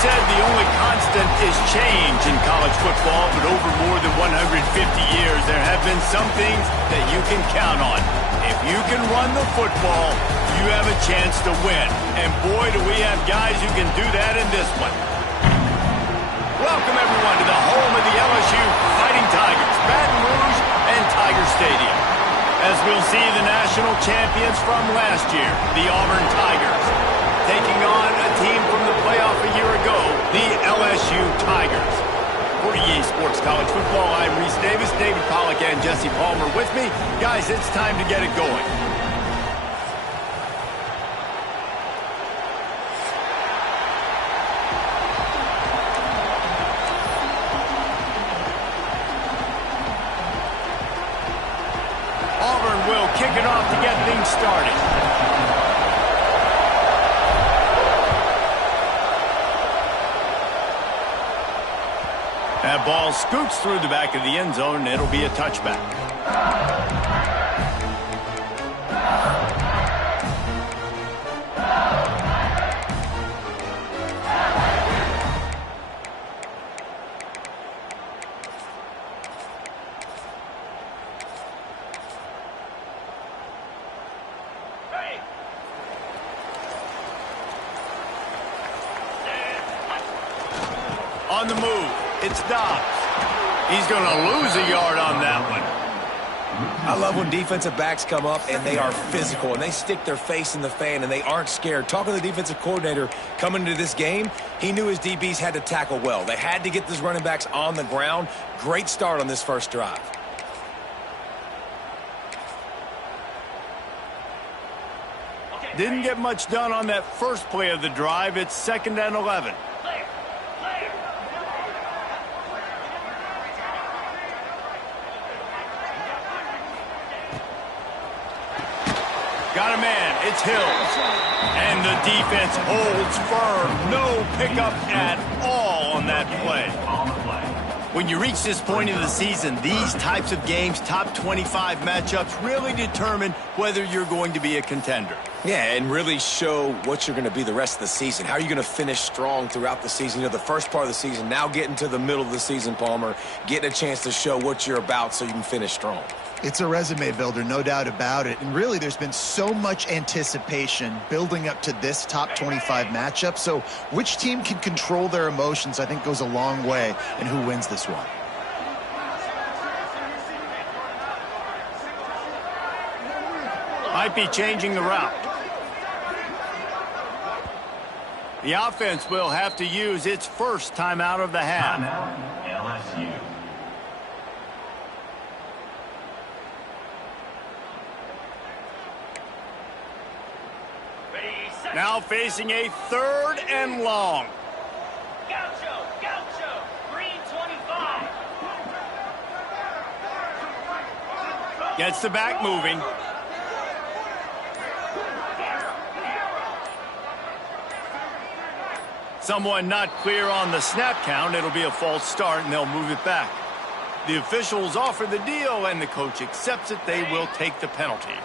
said the only constant is change in college football, but over more than 150 years, there have been some things that you can count on. If you can run the football, you have a chance to win. And boy, do we have guys who can do that in this one. Welcome, everyone, to the home of the LSU Fighting Tigers, Baton Rouge and Tiger Stadium. As we'll see, the national champions from last year, the Auburn Tigers, taking on a team from the playoff a year ago, the LSU Tigers. For EA Sports College Football, I'm Reese Davis, David Pollack, and Jesse Palmer with me. Guys, it's time to get it going. Auburn will kick it off to get things started. That ball scoots through the back of the end zone, and it'll be a touchback. On the move. It's Dobbs. He's going to lose a yard on that one. I love when defensive backs come up and they are physical and they stick their face in the fan and they aren't scared. Talking to the defensive coordinator coming into this game, he knew his DBs had to tackle well. They had to get those running backs on the ground. Great start on this first drive. Didn't get much done on that first play of the drive. It's 2nd and 11. Got a man, it's Hill. And the defense holds firm. No pickup at all on that play. When you reach this point in the season, these types of games, top 25 matchups, really determine whether you're going to be a contender. Yeah, and really show what you're going to be the rest of the season. How are you going to finish strong throughout the season? You know, the first part of the season, now getting to the middle of the season, Palmer, getting a chance to show what you're about so you can finish strong. It's a resume builder, no doubt about it. And really, there's been so much anticipation building up to this top 25 matchup. So which team can control their emotions, I think, goes a long way in who wins this one. Might be changing the route. The offense will have to use its first timeout of the half. LSU. Now facing a 3rd and long. Gaucho, green 25. Gets the back moving. Someone not clear on the snap count. It'll be a false start, and they'll move it back. The officials offer the deal, and the coach accepts it. They will take the penalty.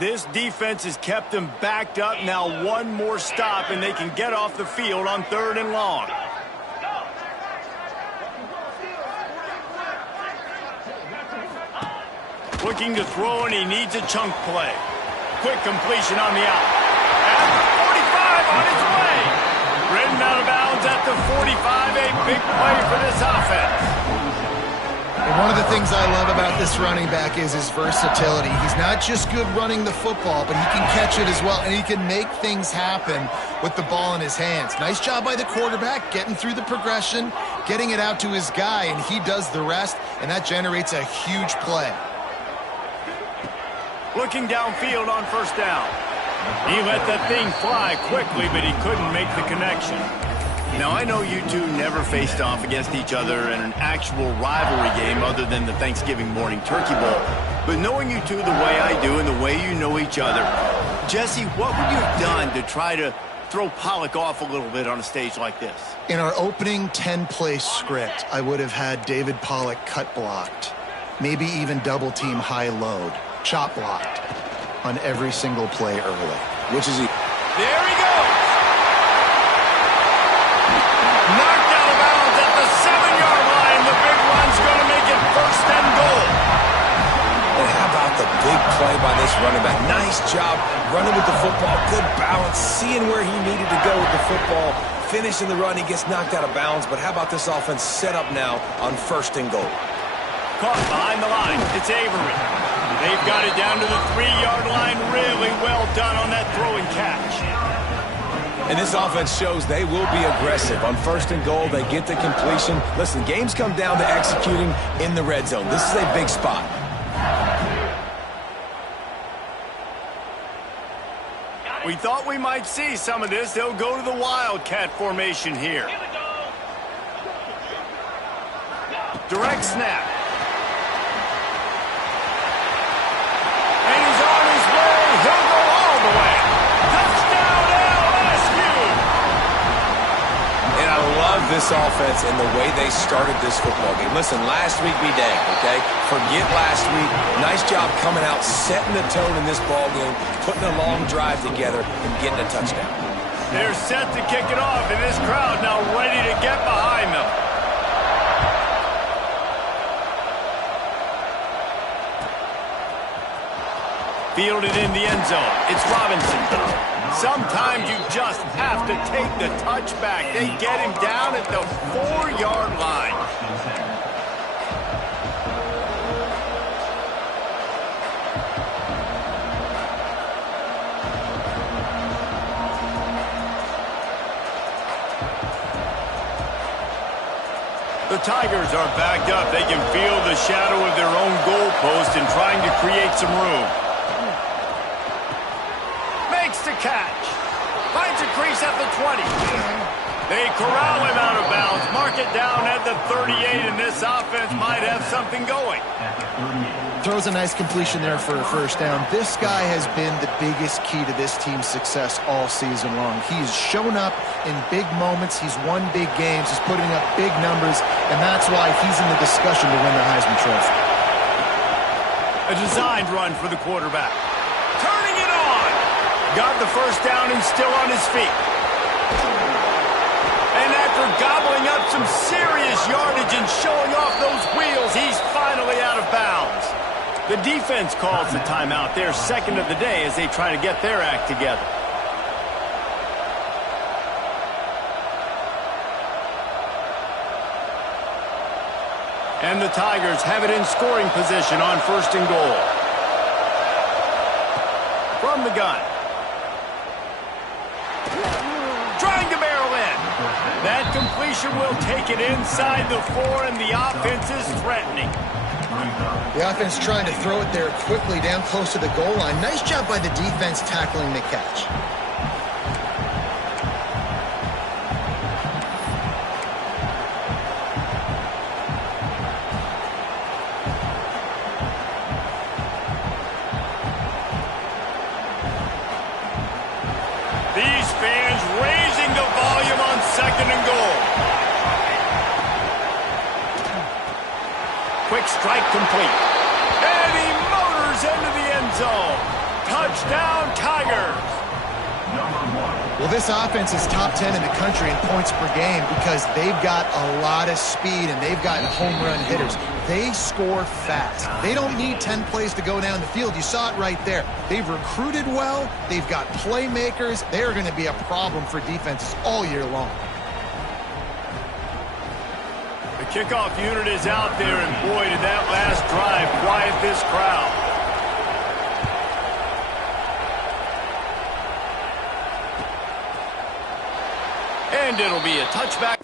This defense has kept them backed up. Now one more stop, and they can get off the field on 3rd and long. Looking to throw, and he needs a chunk play. Quick completion on the out. At the 45 on its way. Ridden out of bounds at the 45. A big play for this offense. And one of the things I love about this running back is his versatility. He's not just good running the football, but he can catch it as well, and he can make things happen with the ball in his hands. Nice job by the quarterback, getting through the progression, getting it out to his guy, and he does the rest, and that generates a huge play. Looking downfield on 1st down. He let that thing fly quickly, but he couldn't make the connection. Now, I know you two never faced off against each other in an actual rivalry game other than the Thanksgiving morning Turkey Bowl. But knowing you two the way I do and the way you know each other, Jesse, what would you have done to try to throw Pollack off a little bit on a stage like this? In our opening 10-play script, I would have had David Pollack cut blocked, maybe even double-team high load, chop blocked on every single play early. Which is he? There he goes! Nice job running with the football. Good balance, seeing where he needed to go with the football. Finishing the run, he gets knocked out of bounds. But how about this offense set up now on 1st and goal? Caught behind the line. It's Avery. They've got it down to the 3-yard line. Really well done on that throw and catch. And this offense shows they will be aggressive. On 1st and goal, they get the completion. Listen, games come down to executing in the red zone. This is a big spot. We thought we might see some of this. They'll go to the Wildcat formation here. Direct snap. And he's on his way. He'll go all the way. Touchdown, LSU! And I love this offense and the way they started this football game. Listen, last week be dang, okay? Forget last week. Nice job coming out, setting the tone in this ball game, putting a long drive together, and getting a touchdown. They're set to kick it off, and this crowd now ready to get behind them. Fielded in the end zone. It's Robinson. Sometimes you just have to take the touchback. They get him down at the 4-yard line. The Tigers are backed up. They can feel the shadow of their own goalpost and trying to create some room. Makes the catch. Finds a crease at the 20. They corral him out of bounds. Mark it down at the 38, and this offense might have something going. Throws a nice completion there for a 1st down. This guy has been the biggest key to this team's success all season long. He's shown up in big moments. He's won big games. He's putting up big numbers, and that's why he's in the discussion to win the Heisman Trophy. A designed run for the quarterback. Turning it on. Got the 1st down and still on his feet. And after gobbling up some serious yardage and showing off those wheels, he's finally out of bounds. The defense calls the timeout, their 2nd of the day, as they try to get their act together. And the Tigers have it in scoring position on 1st and goal. From the gun. Trying to barrel in. That completion will take it inside the 4, and the offense is threatening. The offense trying to throw it there quickly down close to the goal line. Nice job by the defense tackling the catch. These fans raising the volume on 2nd and goal. Quick strike complete. And he motors into the end zone. Touchdown, Tigers. Well, this offense is top 10 in the country in points per game because they've got a lot of speed and they've got home run hitters. They score fast. They don't need 10 plays to go down the field. You saw it right there. They've recruited well. They've got playmakers. They're going to be a problem for defenses all year long. The kickoff unit is out there, and boy, did that last drive quiet this crowd. And it'll be a touchback.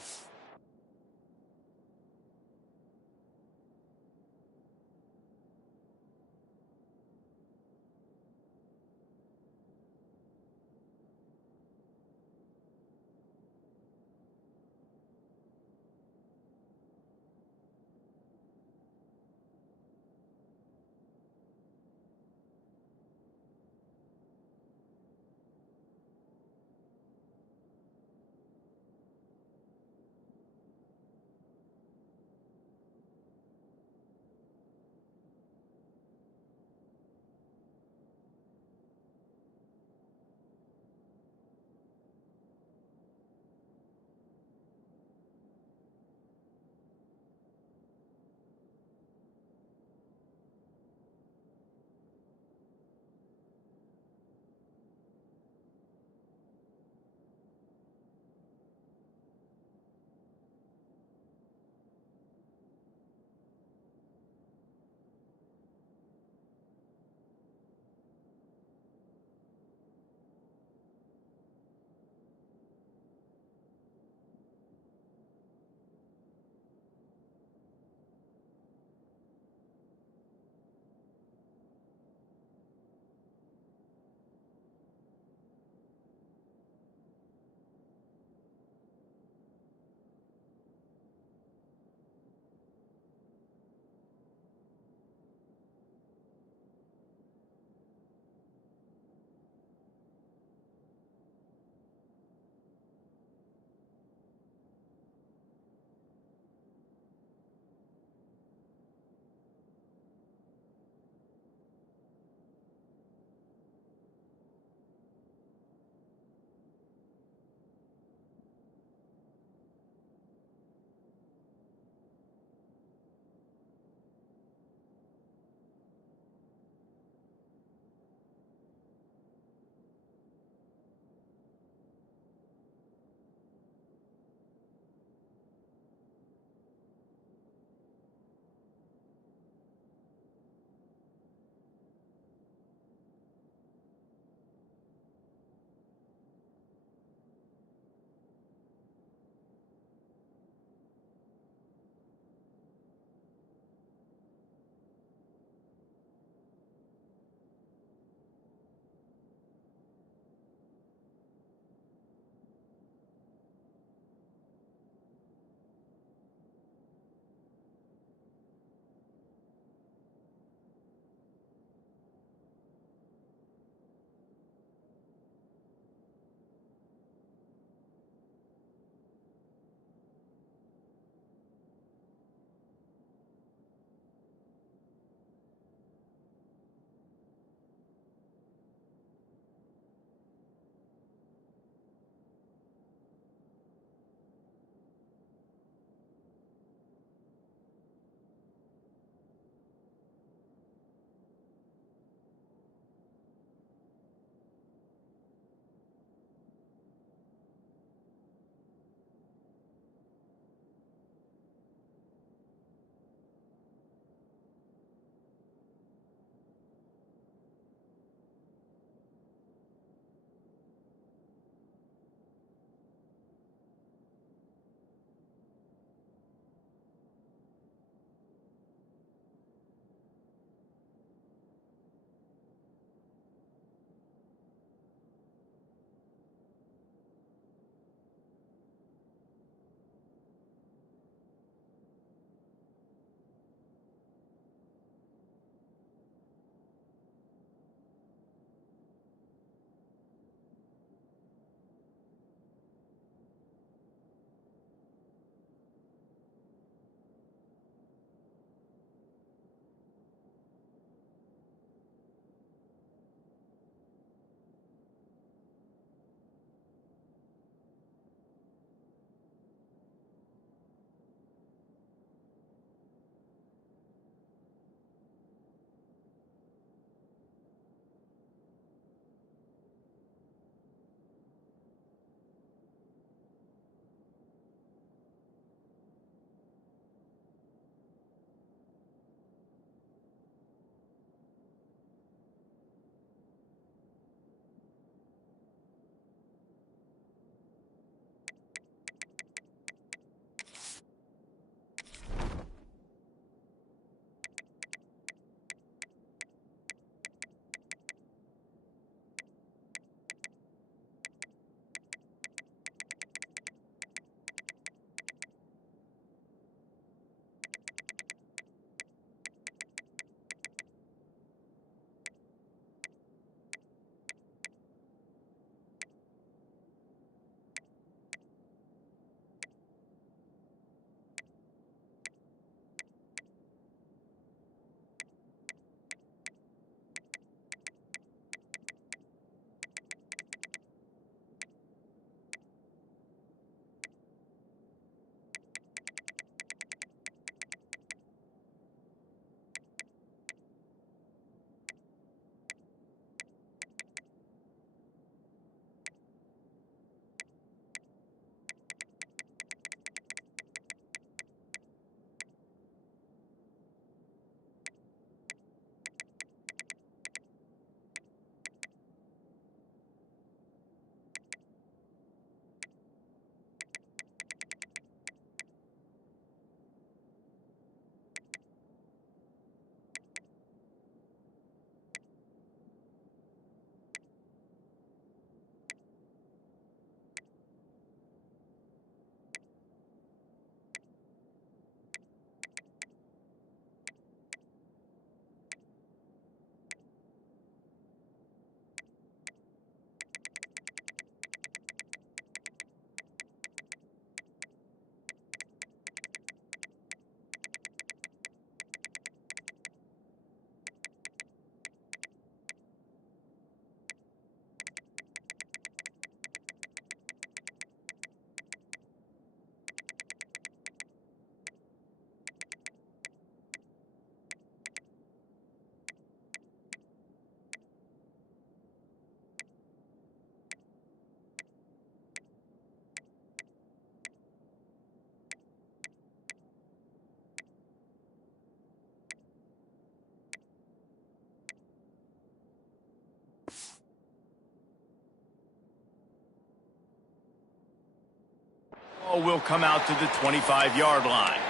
ball will come out to the 25-yard line.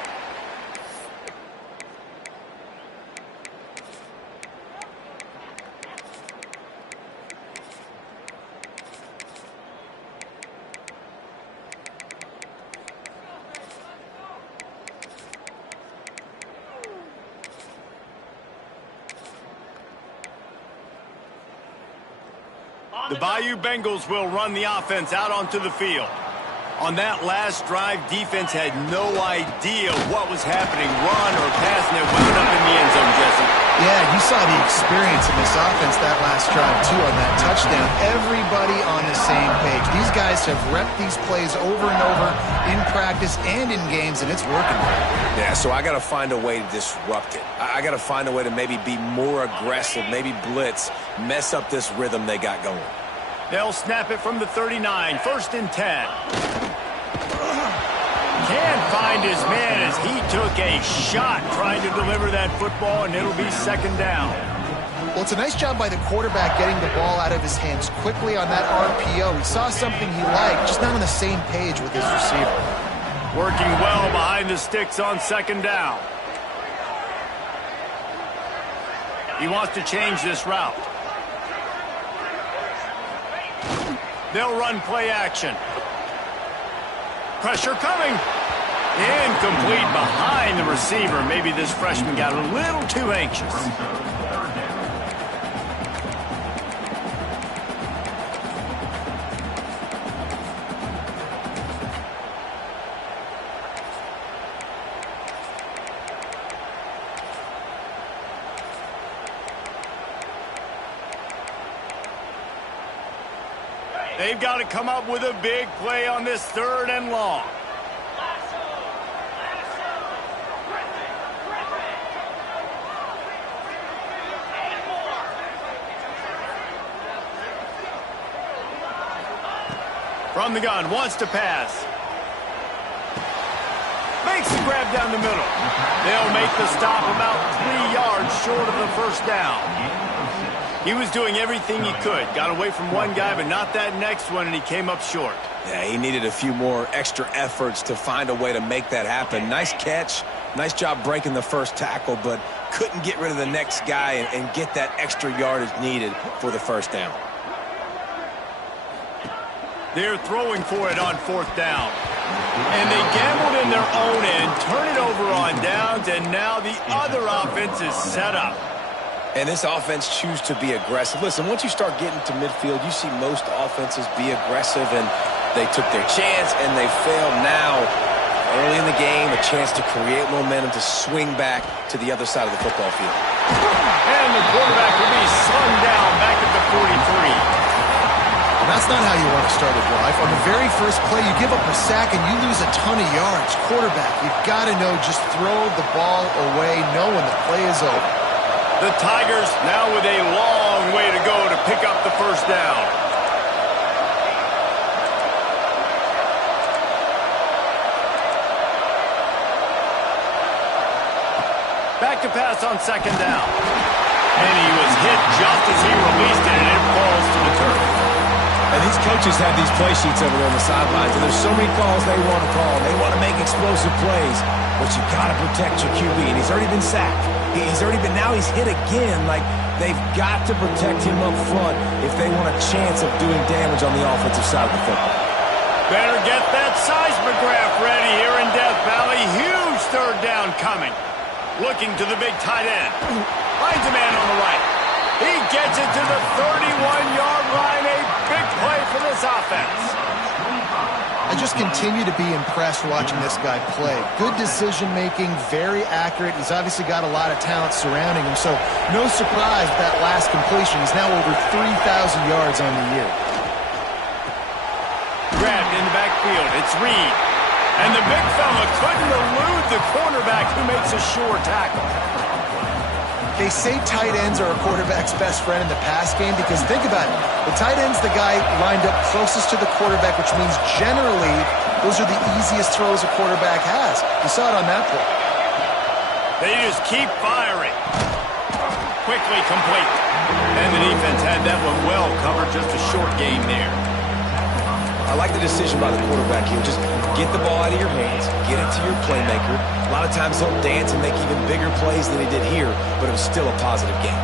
The Bayou Bengals will run the offense out onto the field. On that last drive, defense had no idea what was happening, run or pass, and it wound up in the end zone, Jesse. Yeah, you saw the experience in this offense that last drive, too, on that touchdown. Everybody on the same page. These guys have repped these plays over and over in practice and in games, and it's working. Yeah, so I got to find a way to disrupt it. I got to find a way to maybe be more aggressive, maybe blitz, mess up this rhythm they got going. They'll snap it from the 39, 1st and 10. Can't find his man as he took a shot trying to deliver that football, and it'll be 2nd down. Well, it's a nice job by the quarterback getting the ball out of his hands quickly on that RPO. He saw something he liked, just not on the same page with his receiver. Working well behind the sticks on 2nd down. He wants to change this route. They'll run play action. Pressure coming. Incomplete behind the receiver. Maybe this freshman got a little too anxious. They've got to come up with a big play on this 3rd and long. From the gun, wants to pass. Makes the grab down the middle. They'll make the stop about 3 yards short of the 1st down. He was doing everything he could. Got away from one guy, but not that next one, and he came up short. Yeah, he needed a few more extra efforts to find a way to make that happen. Nice catch. Nice job breaking the 1st tackle, but couldn't get rid of the next guy and get that extra yardage needed for the 1st down. They're throwing for it on 4th down. And they gambled in their own end, turn it over on downs, and now the other offense is set up. And this offense choose to be aggressive. Listen, once you start getting to midfield, you see most offenses be aggressive, and they took their chance, and they failed now. Early in the game, a chance to create momentum to swing back to the other side of the football field. And the quarterback will be slung down back at the 43. That's not how you want to start a drive. On the very first play, you give up a sack and you lose a ton of yards. Quarterback, you've got to know, just throw the ball away, know when the play is over. The Tigers now with a long way to go to pick up the 1st down. Back to pass on 2nd down. And he was hit just as he released it, and it falls to the turf. And these coaches have these play sheets over there on the sidelines, and there's so many calls they want to call. They want to make explosive plays, but you got to protect your QB, and he's already been sacked. Now he's hit again. Like, they've got to protect him up front if they want a chance of doing damage on the offensive side of the football. Better get that seismograph ready here in Death Valley. Huge 3rd down coming. Looking to the big tight end. Finds a man on the right. He gets it to the 31-yard line. A big play for this offense. I just continue to be impressed watching this guy play. Good decision-making, very accurate. He's obviously got a lot of talent surrounding him, so no surprise with that last completion. He's now over 3,000 yards on the year. Grabbed in the backfield. It's Reed. And the big fella couldn't elude the cornerback who makes a sure tackle. They say tight ends are a quarterback's best friend in the pass game because think about it. The tight end's the guy lined up closest to the quarterback, which means generally those are the easiest throws a quarterback has. You saw it on that play. They just keep firing. Quickly complete. And the defense had that one well covered. Just a short game there. I like the decision by the quarterback here. Just get the ball out of your hands, get it to your playmaker. A lot of times he'll dance and make even bigger plays than he did here, but it was still a positive game.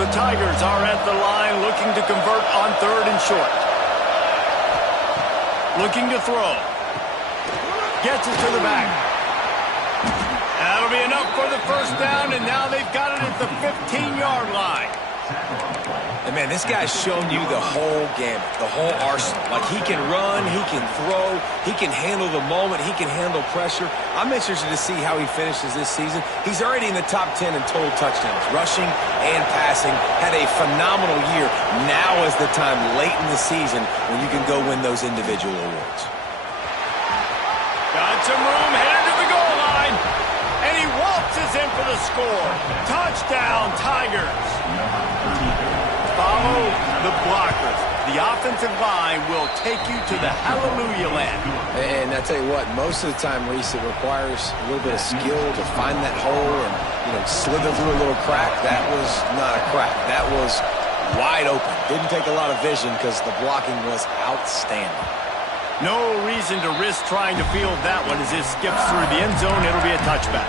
The Tigers are at the line looking to convert on 3rd and short. Looking to throw. Gets it to the back. That'll be enough for the first down, and now they've got it at the 15-yard line. And, man, this guy's shown you the whole gamut, the whole arsenal. Like, he can run, he can throw, he can handle the moment, he can handle pressure. I'm interested to see how he finishes this season. He's already in the top 10 in total touchdowns, rushing and passing. Had a phenomenal year. Now is the time late in the season when you can go win those individual awards. Got some room, headed to the goal line. And he waltzes in for the score. Touchdown, Tigers. Follow the blockers. The offensive line will take you to the hallelujah land. And I tell you what, most of the time, Reese, it requires a little bit of skill to find that hole and, slither through a little crack. That was not a crack. That was wide open. Didn't take a lot of vision because the blocking was outstanding. No reason to risk trying to field that one as it skips through the end zone. It'll be a touchback.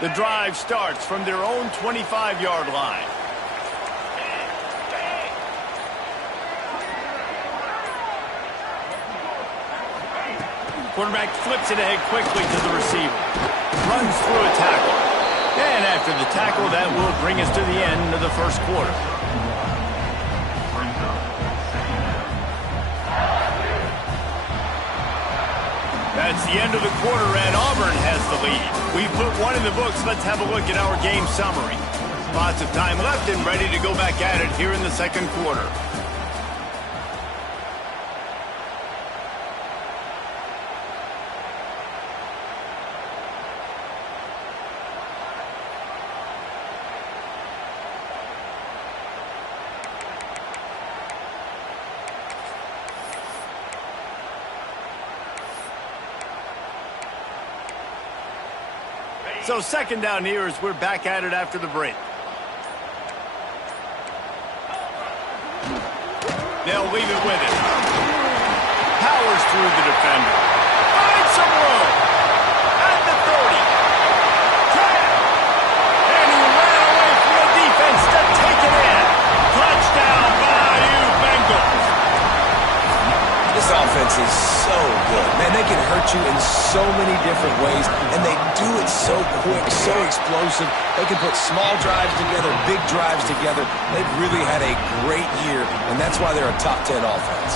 The drive starts from their own 25-yard line. Quarterback flips it ahead quickly to the receiver. Runs through a tackle. And after the tackle, that will bring us to the end of the first quarter. That's the end of the quarter, and Auburn has the lead. We put one in the books. Let's have a look at our game summary. Lots of time left and ready to go back at it here in the second quarter. So second down here as we're back at it after the break. They'll leave it with it. Powers through the defender. Finds some room. At the 30. 10. And he ran away from the defense to take it in. Touchdown, Bayou Bengals. This offense is so good. Man, they can hurt you in so many different ways, and they do it so quick, so explosive. They can put small drives together, big drives together. They've really had a great year, and that's why they're a top 10 offense.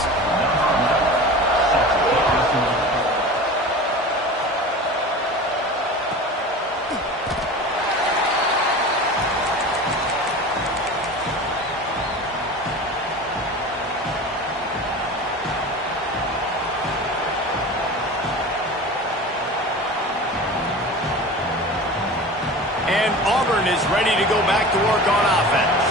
And Auburn is ready to go back to work on offense.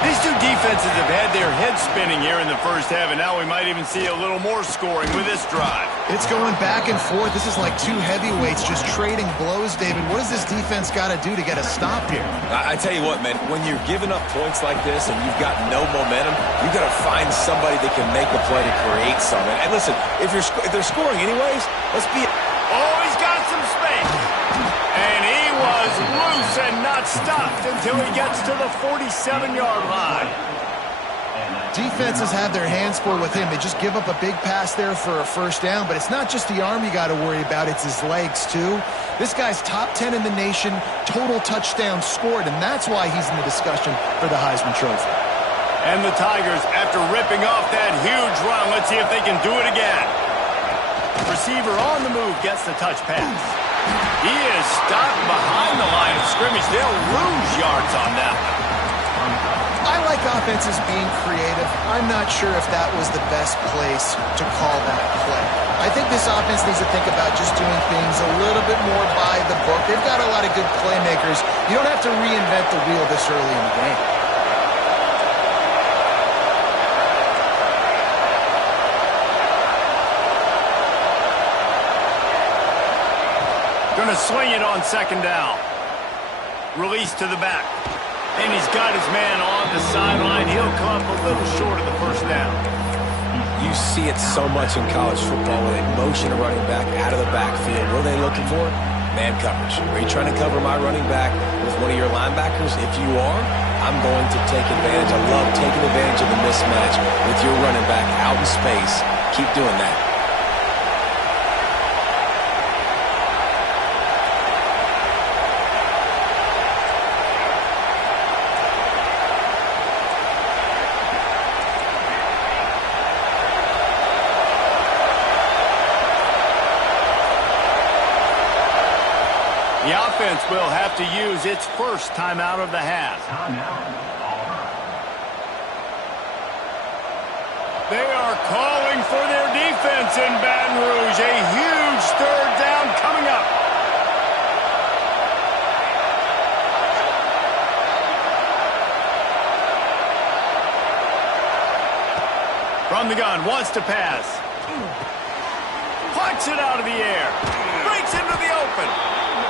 These two defenses have had their heads spinning here in the first half, and now we might even see a little more scoring with this drive. It's going back and forth. This is like two heavyweights just trading blows, David. What does this defense got to do to get a stop here? I tell you what, man, when you're giving up points like this and you've got no momentum, you've got to find somebody that can make a play to create something. And listen, if they're scoring anyways, let's be... Oh, he's got some space. And he was loose and not stopped until he gets to the 47-yard line. Defenses have their hands full with him. They just give up a big pass there for a first down, but it's not just the arm you got to worry about, it's his legs too. This guy's top 10 in the nation, total touchdowns scored, and that's why he's in the discussion for the Heisman Trophy. And the Tigers, after ripping off that huge run, let's see if they can do it again. Receiver on the move gets the touch pass. He is stopped behind the line of scrimmage. They'll lose yards on that one. I like offenses being creative. I'm not sure if that was the best place to call that play. I think this offense needs to think about just doing things a little bit more by the book. They've got a lot of good playmakers. You don't have to reinvent the wheel this early in the game. Going to swing it on second down. Release to the back. And he's got his man on the sideline. He'll come a little short of the first down. You see it so much in college football where they motion a running back out of the backfield. What are they looking for? Man coverage. Are you trying to cover my running back with one of your linebackers? If you are, I'm going to take advantage. I love taking advantage of the mismatch with your running back out in space. Keep doing that. The offense will have to use its first timeout of the half. They are calling for their defense in Baton Rouge. A huge third down coming up. From the gun, wants to pass. Punts it out of the air. Breaks into the open.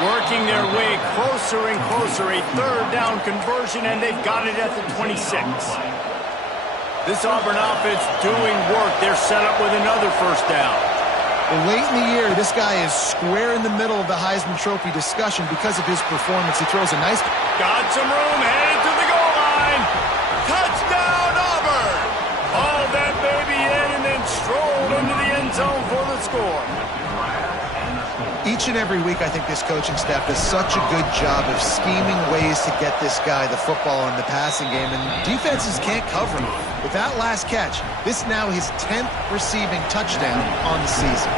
Working their way closer and closer. A third down conversion, and they've got it at the 26. This Auburn offense doing work. They're set up with another first down. Well, late in the year, this guy is square in the middle of the Heisman Trophy discussion because of his performance. He throws a nice... Got some room, headed to the goal line. Touchdown, Auburn! Hauled that baby in and then strolled into the end zone for the score. Each and every week, I think this coaching staff does such a good job of scheming ways to get this guy the football in the passing game, and defenses can't cover him. With that last catch, this is now his 10th receiving touchdown on the season.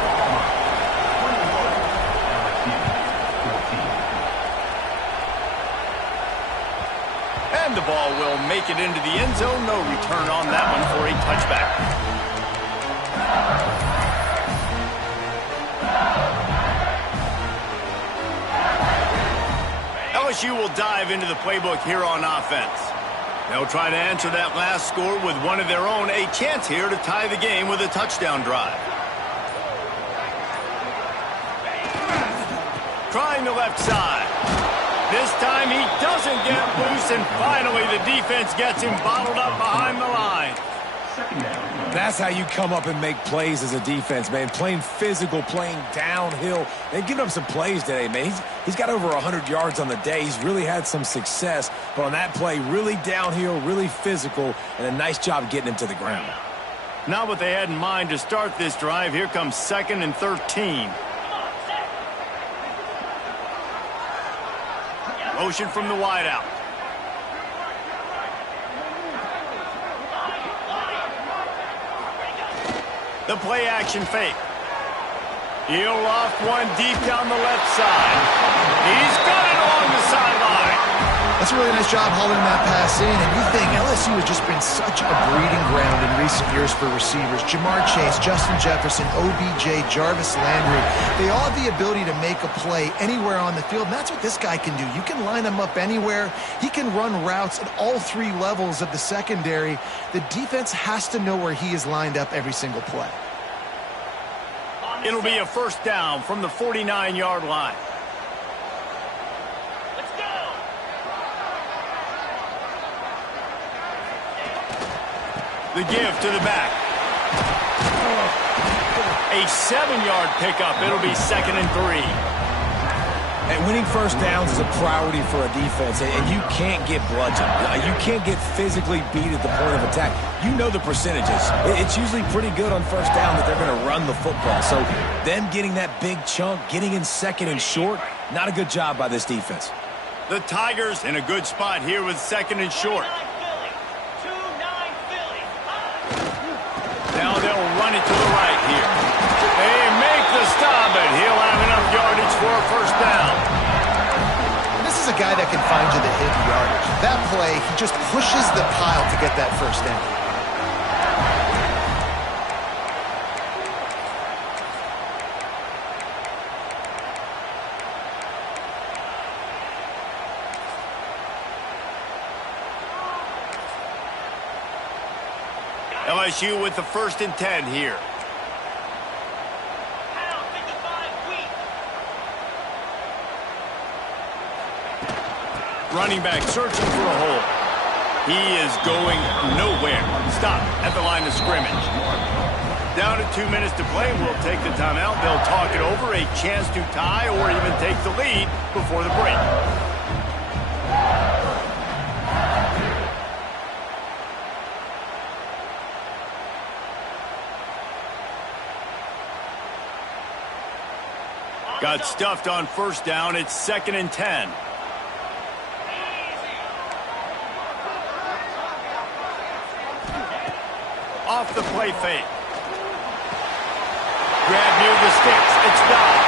And the ball will make it into the end zone. No return on that one for a touchback. LSU will dive into the playbook here on offense. They'll try to answer that last score with one of their own. A chance here to tie the game with a touchdown drive. Trying the left side. This time he doesn't get loose, and finally the defense gets him bottled up behind the line. That's how you come up and make plays as a defense, man. Playing physical, playing downhill. They've given up some plays today, man. He's got over 100 yards on the day. He's really had some success. But on that play, really downhill, really physical, and a nice job getting him to the ground. Not what they had in mind to start this drive. Here comes 2nd and 13. Motion from the wideout. The play action fake. He'll loft one deep down the left side. He's got it along the sideline. That's a really nice job hauling that pass in, and you think LSU has just been such a breeding ground in recent years for receivers. Jamar Chase, Justin Jefferson, OBJ, Jarvis Landry. They all have the ability to make a play anywhere on the field, and that's what this guy can do. You can line him up anywhere. He can run routes at all three levels of the secondary. The defense has to know where he is lined up every single play. It'll be a first down from the 49-yard line. Let's go! The give to the back. A 7-yard pickup. It'll be 2nd and 3. And winning first downs is a priority for a defense, and you can't get bludgeoned. You can't get physically beat at the point of attack. You know the percentages. It's usually pretty good on first down that they're going to run the football. So them getting that big chunk, getting in 2nd and short, not a good job by this defense. The Tigers in a good spot here with 2nd and short. 2-9 Philly. Now they'll run it to the right here. They make the stop, and he'll have enough yardage for a first down. This is a guy that can find you the hidden yardage. That play, he just pushes the pile to get that first down. LSU with the 1st and 10 here. Running back searching for a hole. He is going nowhere. Stop at the line of scrimmage. Down to 2 minutes to play. We'll take the timeout. They'll talk it over. A chance to tie or even take the lead before the break. Got stuffed on 1st down. It's 2nd and 10. Off the play fake. Grab near the sticks. It's Dobbs.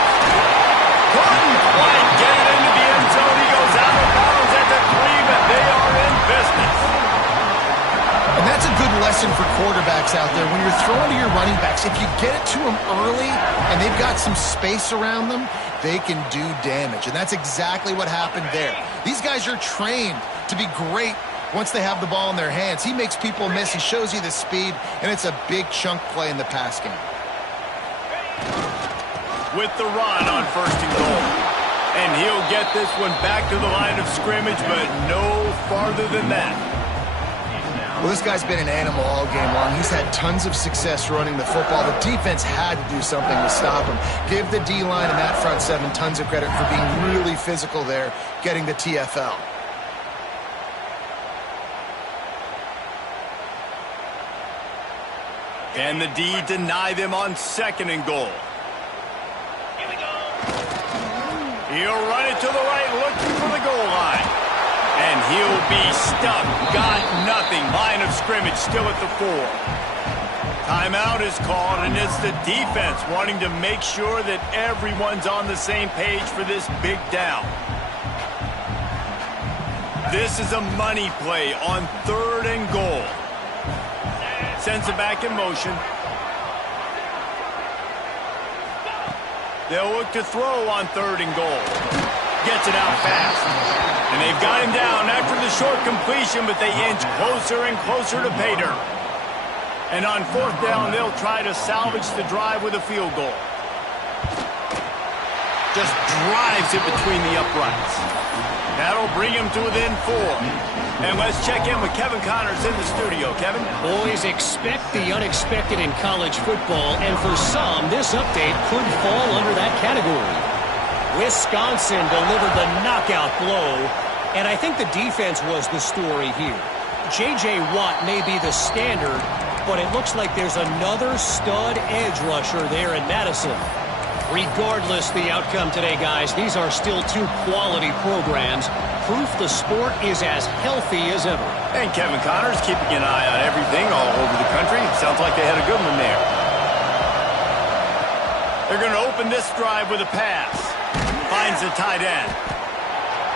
Couldn't quite get it into the end zone. He goes out of bounds at the 3, but they are in business. And that's a good lesson for quarterbacks out there. When you're throwing to your running backs, if you get it to them early and they've got some space around them, they can do damage. And that's exactly what happened there. These guys are trained to be great once they have the ball in their hands. He makes people miss. He shows you the speed, and it's a big chunk play in the pass game. With the run on 1st and goal. And he'll get this one back to the line of scrimmage, but no farther than that. Well, this guy's been an animal all game long. He's had tons of success running the football. The defense had to do something to stop him. Give the D-line and that front 7 tons of credit for being really physical there, getting the TFL. And the D deny them on 2nd and goal. Here we go. He'll run it to the right, looking for the goal line. And he'll be stuck. Got nothing. Line of scrimmage still at the 4. Timeout is called, and it's the defense wanting to make sure that everyone's on the same page for this big down. This is a money play on 3rd and goal. Sends it back in motion. They'll look to throw on 3rd and goal. Gets it out fast. And they've got him down after the short completion, but they inch closer and closer to pay dirt. And on 4th down, they'll try to salvage the drive with a field goal. Just drives it between the uprights. That'll bring him to within 4. And let's check in with Kevin Connors in the studio. Kevin? Boys, expect the unexpected in college football, and for some, this update could fall under that category. Wisconsin delivered the knockout blow, and I think the defense was the story here. J.J. Watt may be the standard, but it looks like there's another stud edge rusher there in Madison. Regardless the outcome today, guys, these are still 2 quality programs. Proof the sport is as healthy as ever. And Kevin Connors keeping an eye on everything all over the country. Sounds like they had a good one there. They're going to open this drive with a pass. Finds the tight end.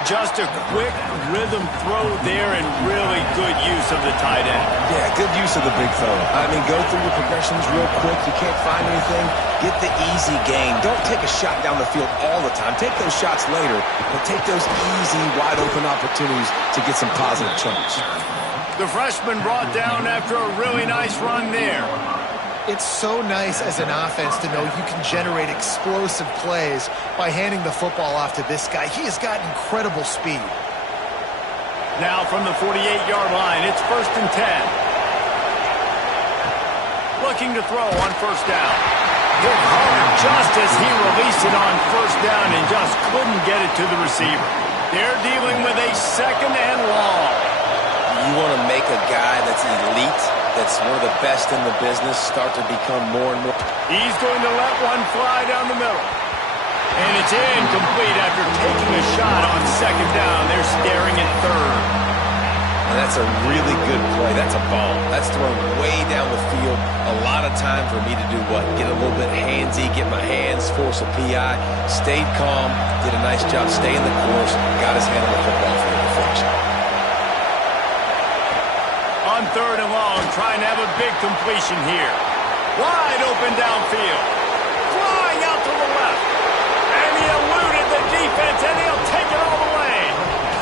Just a quick rhythm throw there and really good use of the tight end. Yeah, good use of the big fella. I mean, go through the progressions real quick. You can't find anything. Get the easy gain. Don't take a shot down the field all the time. Take those shots later, but take those easy, wide-open opportunities to get some positive chunks. The freshman brought down after a really nice run there. It's so nice as an offense to know you can generate explosive plays by handing the football off to this guy. He has got incredible speed. Now from the 48-yard line, it's 1st and 10. Looking to throw on 1st down. Hit hard just as he released it on 1st down and just couldn't get it to the receiver. They're dealing with a 2nd and long. You want to make a guy that's elite, that's one of the best in the business, start to become more and more. He's going to let one fly down the middle. And it's incomplete after taking a shot on 2nd down. They're staring at 3rd. And that's a really good play. That's a ball. That's thrown way down the field. A lot of time for me to do what? Get a little bit handsy, get my hands, force a PI. Stayed calm, did a nice job staying the course, got his hand on the football for the deflection. trying to have a big completion here. Wide open downfield. Flying out to the left. And he eluded the defense, and he'll take it all the way.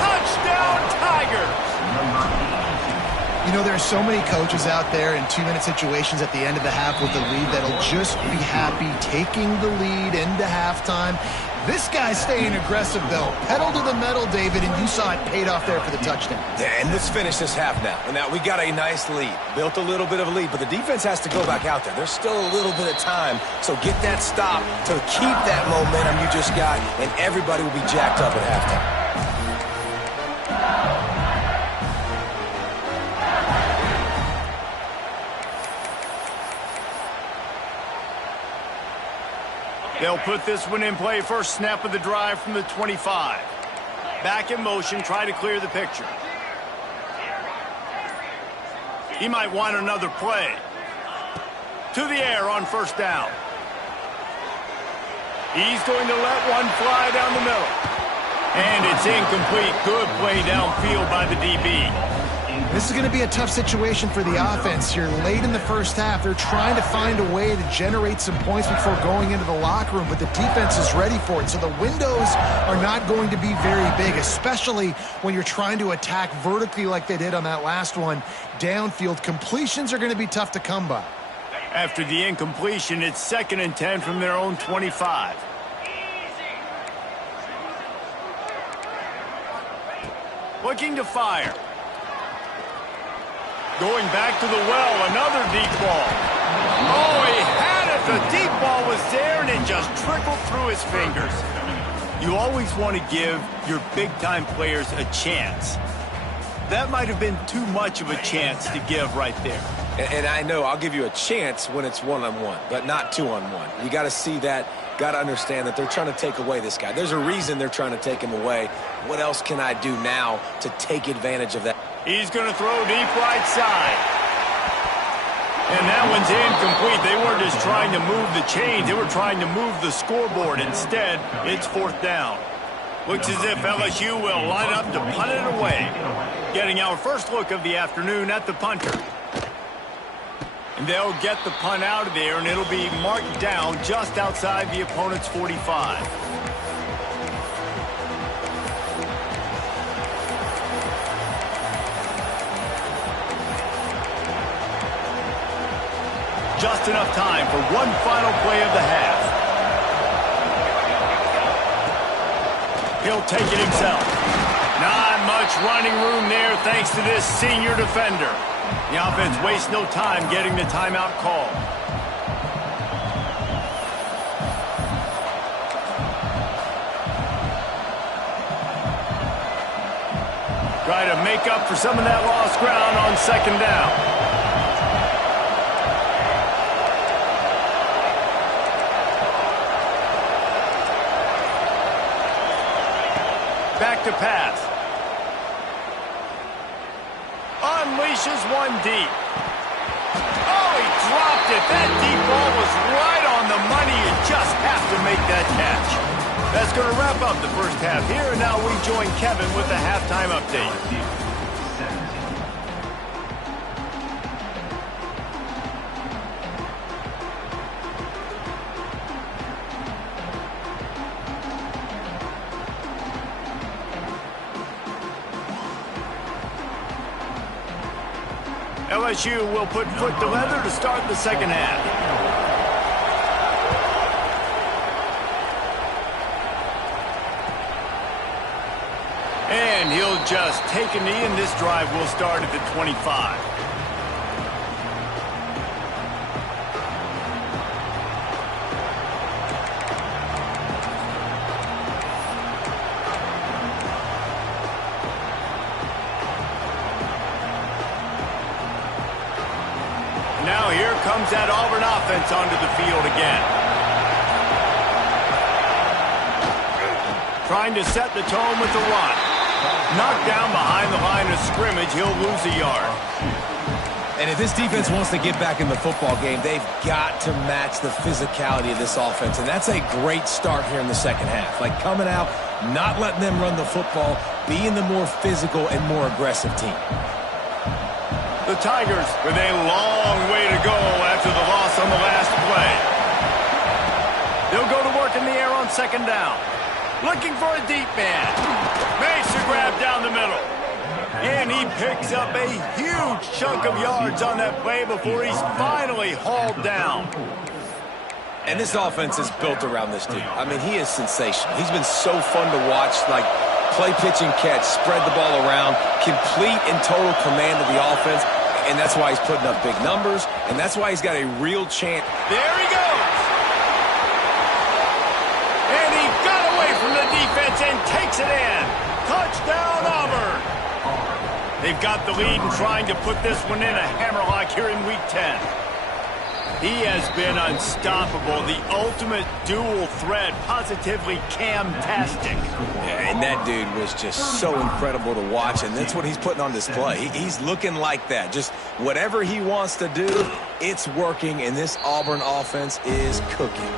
Touchdown, Tigers. You know, there's so many coaches out there in 2-minute situations at the end of the half with the lead that'll just be happy taking the lead into halftime. This guy's staying aggressive, though. Pedal to the metal, David, and you saw it paid off there for the touchdown. Yeah, and let's finish this half now. And now we got a nice lead. Built a little bit of a lead, but the defense has to go back out there. There's still a little bit of time, so get that stop to keep that momentum you just got, and everybody will be jacked up at halftime. They'll put this one in play. First snap of the drive from the 25. Back in motion, try to clear the picture. He might want another play. To the air on first down. He's going to let one fly down the middle. And it's incomplete. Good play downfield by the DB. This is going to be a tough situation for the offense here. Late in the first half, they're trying to find a way to generate some points before going into the locker room, but the defense is ready for it. So the windows are not going to be very big, especially when you're trying to attack vertically like they did on that last one. Downfield completions are going to be tough to come by. After the incompletion, it's 2nd and 10 from their own 25. Looking to fire. Going back to the well, another deep ball. Oh, he had it. The deep ball was there, and it just trickled through his fingers. You always want to give your big-time players a chance. That might have been too much of a chance to give right there. And I know I'll give you a chance when it's one-on-one, but not two-on-one. You got to see that, got to understand that they're trying to take away this guy. There's a reason they're trying to take him away. What else can I do now to take advantage of that? He's going to throw deep right side. And that one's incomplete. They weren't just trying to move the chains. They were trying to move the scoreboard. Instead, it's 4th down. Looks as if LSU will line up to punt it away. Getting our first look of the afternoon at the punter. And they'll get the punt out of there, and it'll be marked down just outside the opponent's 45. Just enough time for one final play of the half. He'll take it himself. Not much running room there thanks to this senior defender. The offense wastes no time getting the timeout call. Try to make up for some of that lost ground on 2nd down. Back to pass. Unleashes one deep. Oh, he dropped it. That deep ball was right on the money. You just have to make that catch. That's going to wrap up the first half here, and now we join Kevin with the halftime update. LSU will put foot to leather to start the second half. And he'll just take a knee, and this drive will start at the 25. Now here comes that Auburn offense onto the field again. Trying to set the tone with the run. Knocked down behind the line of scrimmage, he'll lose a yard. And if this defense wants to get back in the football game, they've got to match the physicality of this offense. And that's a great start here in the second half. Like coming out, not letting them run the football, being the more physical and more aggressive team. The Tigers with a long way to go after the loss on the last play. They'll go to work in the air on second down. Looking for a deep man. Makes a grab down the middle. And he picks up a huge chunk of yards on that play before he's finally hauled down. And this offense is built around this dude. I mean, he is sensational. He's been so fun to watch, like play, pitch, and catch, spread the ball around, complete and total command of the offense. And that's why he's putting up big numbers, and that's why he's got a real chance. There he goes. And he got away from the defense and takes it in. Touchdown, Auburn. They've got the lead and trying to put this one in a hammerlock here in Week 10. He has been unstoppable, the ultimate dual threat, positively Cam-tastic. Yeah, and that dude was just so incredible to watch, and that's what he's putting on display. He's looking like that. Just whatever he wants to do, it's working, and this Auburn offense is cooking.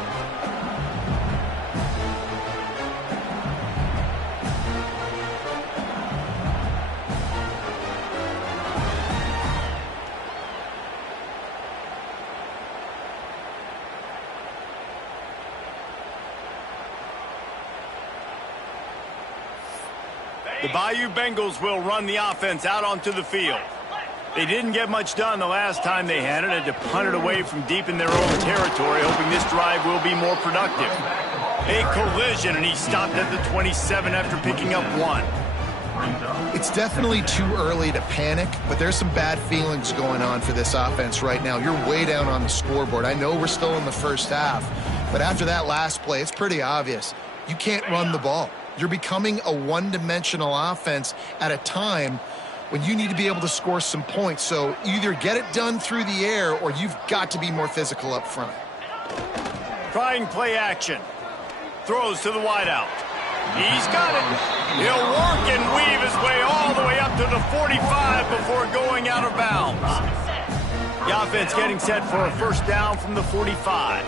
The Bayou Bengals will run the offense out onto the field. They didn't get much done the last time they had it. Had to punt it away from deep in their own territory, hoping this drive will be more productive. A collision, and he stopped at the 27 after picking up 1. It's definitely too early to panic, but there's some bad feelings going on for this offense right now. You're way down on the scoreboard. I know we're still in the first half, but after that last play, it's pretty obvious. You can't run the ball. You're becoming a one-dimensional offense at a time when you need to be able to score some points. So either get it done through the air or you've got to be more physical up front. Trying play action. Throws to the wideout. He's got it. He'll work and weave his way all the way up to the 45 before going out of bounds. The offense getting set for a first down from the 45.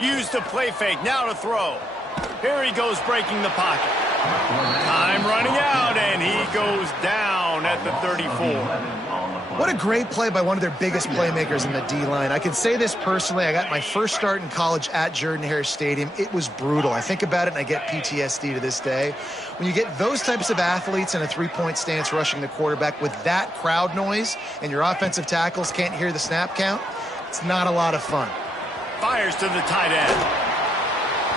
Used the play fake, now to throw. Here he goes breaking the pocket. Time running out, and he goes down at the 34. What a great play by one of their biggest playmakers in the D-line. I can say this personally. I got my first start in college at Jordan-Hare Stadium. It was brutal. I think about it, and I get PTSD to this day. When you get those types of athletes in a three-point stance rushing the quarterback with that crowd noise and your offensive tackles can't hear the snap count, it's not a lot of fun. Fires to the tight end.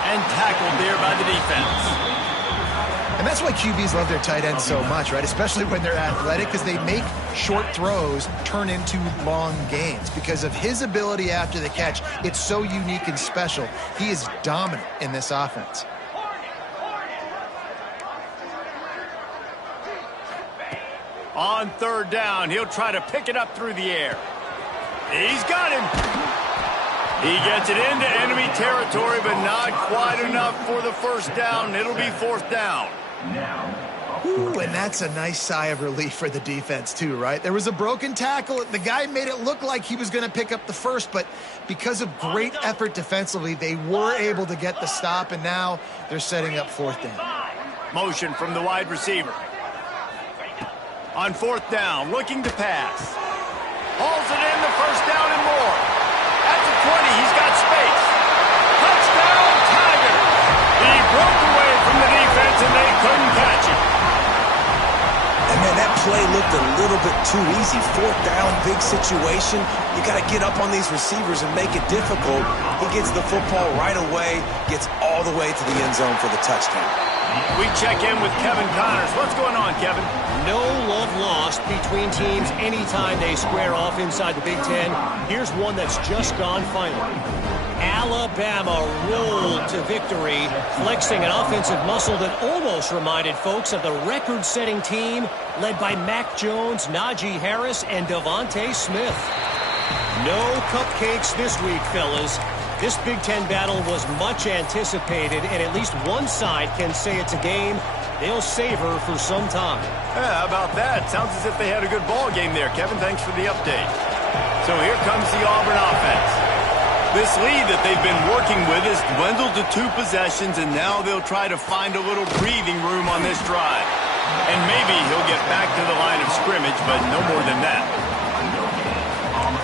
And tackled there by the defense. And that's why QBs love their tight ends so much, right? Especially when they're athletic, because they make short throws turn into long gains. Because of his ability after the catch, it's so unique and special. He is dominant in this offense. On third down, he'll try to pick it up through the air. He's got him. He gets it into enemy territory, but not quite enough for the first down. It'll be fourth down. Ooh, and that's a nice sigh of relief for the defense too, right? There was a broken tackle. The guy made it look like he was going to pick up the first, but because of great effort defensively, they were able to get the stop, and now they're setting up fourth down. Motion from the wide receiver. On fourth down, looking to pass. Hauls it in, the first down and more. At the 20, he's got space. Touchdown, Tigers! He broke away from the defense, and they couldn't catch him. And man, that play looked a little bit too easy. Fourth down, big situation. You got to get up on these receivers and make it difficult. He gets the football right away, gets all the way to the end zone for the touchdown. We check in with Kevin Connors. What's going on, Kevin? No love lost between teams anytime they square off inside the Big Ten. Here's one that's just gone final. Alabama rolled to victory, flexing an offensive muscle that almost reminded folks of the record-setting team led by Mac Jones, Najee Harris, and Devontae Smith. No cupcakes this week, fellas. This Big Ten battle was much anticipated, and at least one side can say it's a game they'll savor for some time. Yeah, how about that? Sounds as if they had a good ball game there, Kevin. Thanks for the update. So here comes the Auburn offense. This lead that they've been working with has dwindled to 2 possessions, and now they'll try to find a little breathing room on this drive. And maybe he'll get back to the line of scrimmage, but no more than that.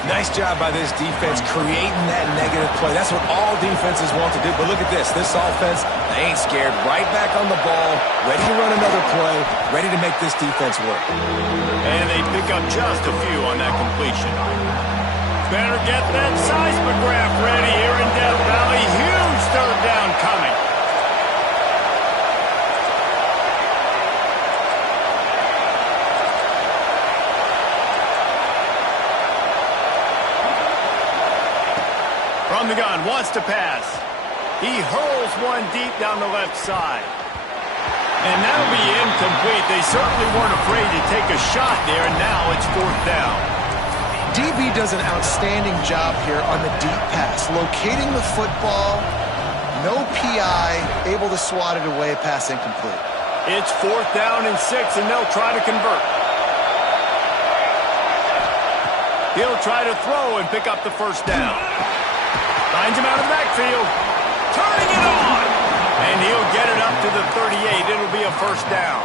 Nice job by this defense creating that negative play. That's what all defenses want to do. But look at this. This offense, they ain't scared. Right back on the ball, ready to run another play, ready to make this defense work. And they pick up just a few on that completion. Better get that seismograph ready here in Death Valley. Huge third down coming. From the gun, wants to pass. He hurls one deep down the left side. And that'll be incomplete. They certainly weren't afraid to take a shot there, and now it's 4th down. DB does an outstanding job here on the deep pass, locating the football, no PI, able to swat it away, pass incomplete. It's 4th down and 6, and they'll try to convert. He'll try to throw and pick up the first down. Finds him out of the backfield. Turning it on. And he'll get it up to the 38. It'll be a first down.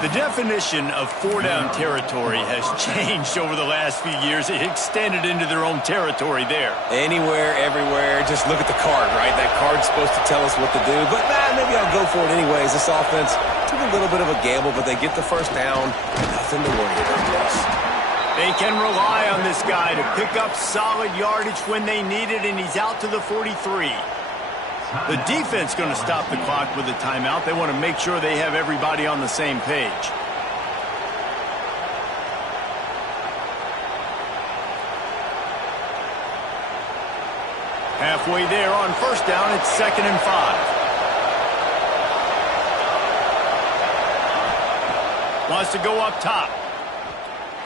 The definition of 4-down territory has changed over the last few years. It extended into their own territory there. Anywhere, everywhere, just look at the card, right? That card's supposed to tell us what to do, but maybe I'll go for it anyways. This offense took a little bit of a gamble, but they get the first down. Nothing to worry about. They can rely on this guy to pick up solid yardage when they need it, and he's out to the 43. The defense going to stop the clock with a timeout. They want to make sure they have everybody on the same page. Halfway there on first down, it's 2nd and 5. Wants to go up top.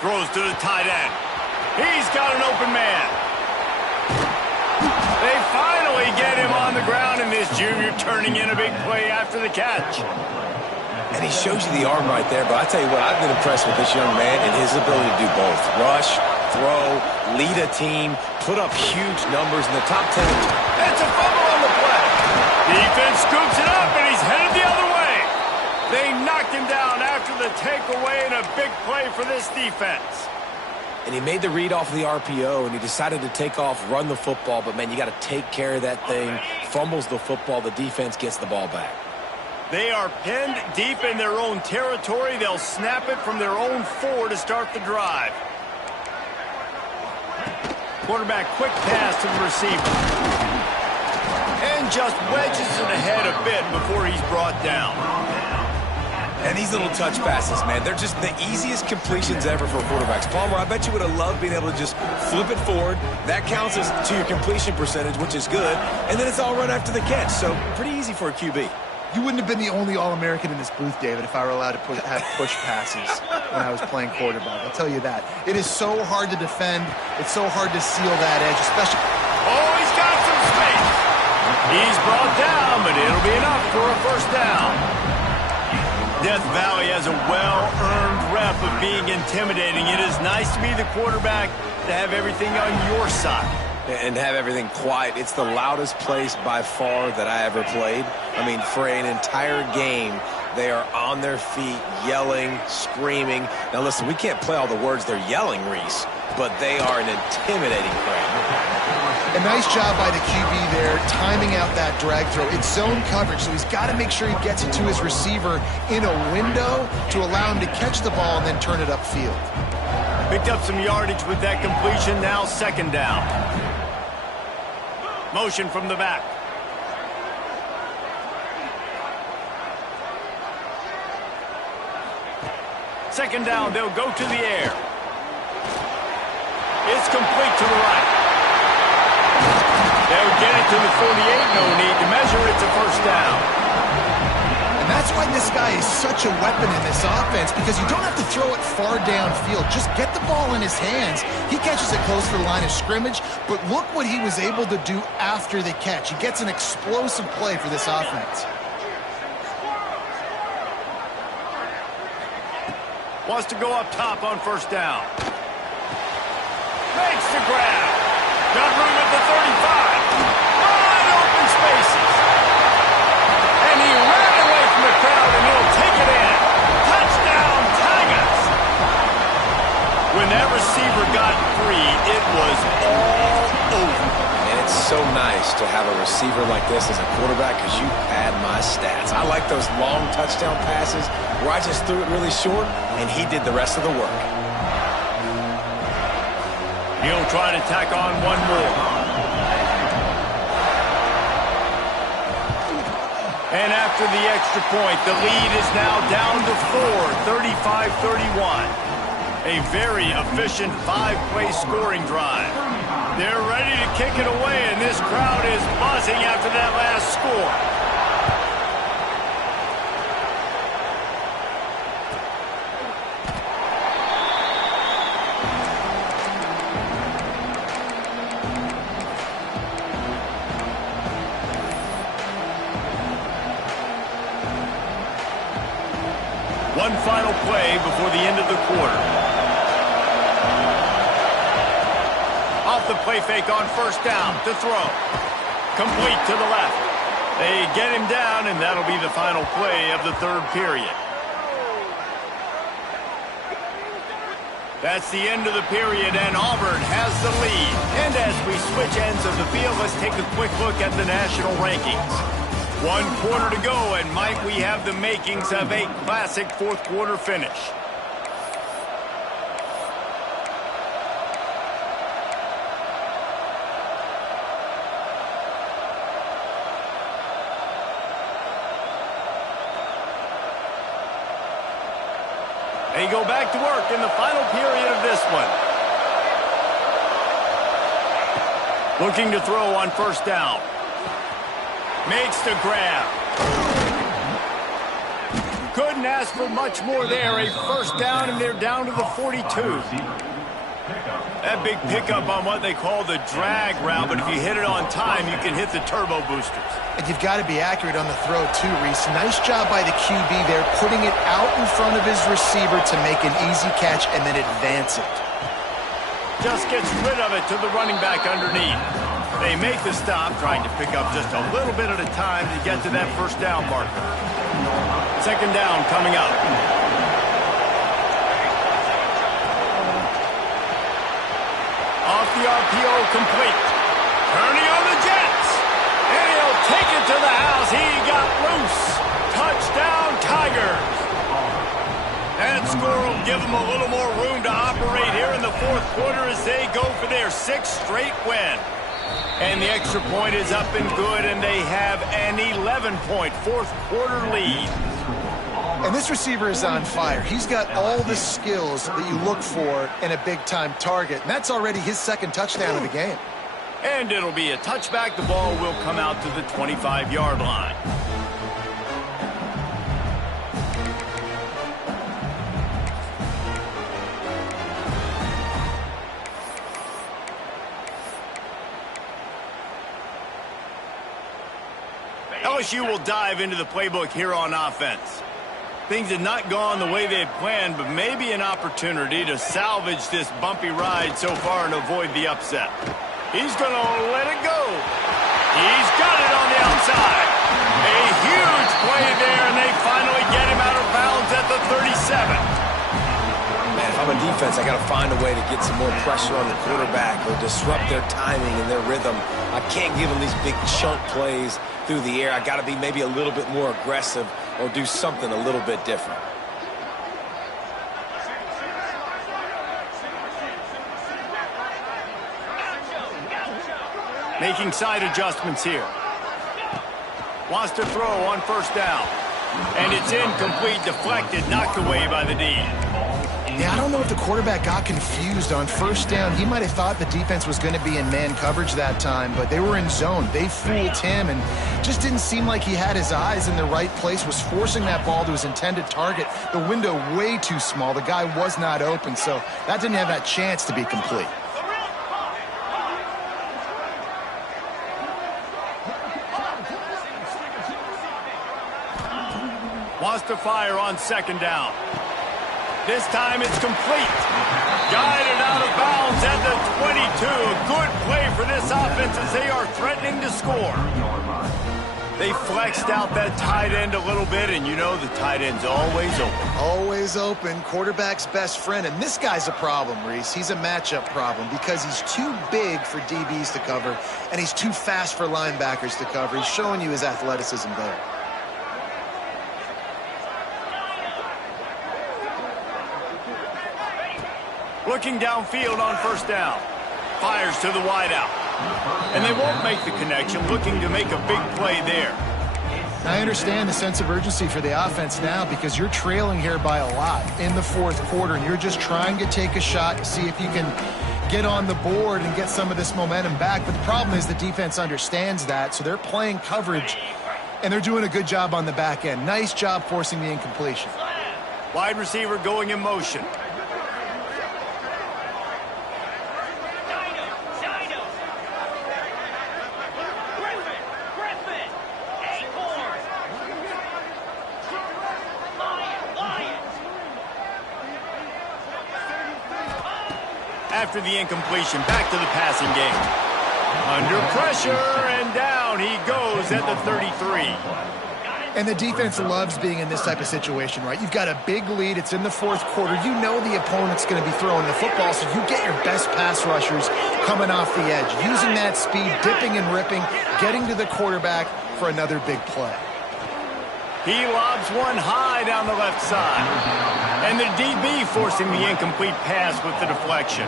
Throws to the tight end. He's got an open man. They finally get him on the ground, and this junior turning in a big play after the catch. And he shows you the arm right there, but I tell you what, I've been impressed with this young man and his ability to do both. Rush, throw, lead a team, put up huge numbers in the top 10. It's a fumble on the play. Defense scoops it up, and he's headed the other way. They knocked him down after the takeaway, and a big play for this defense. And he made the read off the RPO, and he decided to take off, run the football. But, man, you got to take care of that thing. Fumbles the football. The defense gets the ball back. They are pinned deep in their own territory. They'll snap it from their own 4 to start the drive. Quarterback, quick pass to the receiver. And just wedges it ahead a bit before he's brought down. And these little touch passes, man, they're just the easiest completions ever for quarterbacks. Palmer, I bet you would have loved being able to just flip it forward. That counts as to your completion percentage, which is good. And then it's all run after the catch, so pretty easy for a QB. You wouldn't have been the only All-American in this booth, David, if I were allowed to have push passes when I was playing quarterback. I'll tell you that. It is so hard to defend. It's so hard to seal that edge, especially... Oh, he's got some space. He's brought down, but it'll be enough for a first down. Death Valley has a well-earned rep of being intimidating. It is nice to be the quarterback, to have everything on your side. And have everything quiet. It's the loudest place by far that I ever played. I mean, for an entire game, they are on their feet, yelling, screaming. Now, listen, we can't play all the words they're yelling, Reese, but they are an intimidating crowd. A nice job by the QB there, timing out that drag throw. It's zone coverage, so he's got to make sure he gets it to his receiver in a window to allow him to catch the ball and then turn it upfield. Picked up some yardage with that completion, now 2nd down. Motion from the back. Second down, they'll go to the air. It's complete to the right. They'll get it to the 48, no need to measure. It's a first down. And that's why this guy is such a weapon in this offense, because you don't have to throw it far downfield. Just get the ball in his hands. He catches it close to the line of scrimmage, but look what he was able to do after the catch. He gets an explosive play for this offense. Wants to go up top on first down. Makes the grab. Got room at the 35. Wide open spaces. And he ran away from the crowd, and he'll take it in. Touchdown, Tigers! When that receiver got free, it was all over. And it's so nice to have a receiver like this as a quarterback because you pad my stats. I like those long touchdown passes where I just threw it really short, and he did the rest of the work. He'll try to tack on one more. And after the extra point, the lead is now down to 4, 35-31. A very efficient 5-play scoring drive. They're ready to kick it away, and this crowd is buzzing after that last score. One final play before the end of the quarter. Off the play fake on first down to throw. Complete to the left. They get him down, and that'll be the final play of the third period. That's the end of the period, and Auburn has the lead. And as we switch ends of the field, let's take a quick look at the national rankings. 1 quarter to go, and Mike, we have the makings of a classic fourth quarter finish. They go back to work in the final period of this one. Looking to throw on first down. Makes the grab. Couldn't ask for much more there. A first down, and they're down to the 42. That big pickup on what they call the drag route, but if you hit it on time, you can hit the turbo boosters. And you've got to be accurate on the throw, too, Reese. Nice job by the QB there, putting it out in front of his receiver to make an easy catch and then advance it. Just gets rid of it to the running back underneath. They make the stop, trying to pick up just a little bit at a time to get to that first down marker. Second down coming up. Off the RPO, complete. Turning on the Jets. And he'll take it to the house. He got loose. Touchdown, Tigers. That score will give them a little more room to operate here in the fourth quarter as they go for their 6th straight win. And the extra point is up and good, and they have an 11-point fourth quarter lead. And this receiver is on fire. He's got all the skills that you look for in a big-time target. And that's already his 2nd touchdown of the game. And it'll be a touchback. The ball will come out to the 25-yard line. LSU will dive into the playbook here on offense. Things had not gone the way they had planned, but maybe an opportunity to salvage this bumpy ride so far and avoid the upset. He's going to let it go. He's got it on the outside. A huge play there, and they finally get him out of bounds at the 37. Man, if I'm a defense, I got to find a way to get some more pressure on the quarterback or disrupt their timing and their rhythm. I can't give them these big chunk plays through the air. I got to be maybe a little bit more aggressive or do something a little bit different. Making side adjustments here. Wants to throw on first down. And it's incomplete, deflected, knocked away by the D. Yeah, I don't know if the quarterback got confused on first down. He might have thought the defense was going to be in man coverage that time, but they were in zone. They fooled him and just didn't seem like he had his eyes in the right place, was forcing that ball to his intended target. The window way too small. The guy was not open, so that didn't have that chance to be complete. Wants to fire on second down. This time it's complete. Guided out of bounds at the 22. A good play for this offense as they are threatening to score. They flexed out that tight end a little bit, and you know the tight end's always open. Always open. Quarterback's best friend. And this guy's a problem, Reese. He's a matchup problem because he's too big for DBs to cover, and he's too fast for linebackers to cover. He's showing you his athleticism there. Looking downfield on first down. Fires to the wideout. And they won't make the connection, looking to make a big play there. I understand the sense of urgency for the offense now because you're trailing here by a lot in the fourth quarter, and you're just trying to take a shot to see if you can get on the board and get some of this momentum back. But the problem is the defense understands that, so they're playing coverage, and they're doing a good job on the back end. Nice job forcing the incompletion. Wide receiver going in motion. After the incompletion, back to the passing game. Under pressure, and down he goes at the 33. And the defense loves being in this type of situation, right? You've got a big lead. It's in the fourth quarter. You know the opponent's going to be throwing the football, so you get your best pass rushers coming off the edge, using that speed, dipping and ripping, getting to the quarterback for another big play. He lobs one high down the left side. And the DB forcing the incomplete pass with the deflection.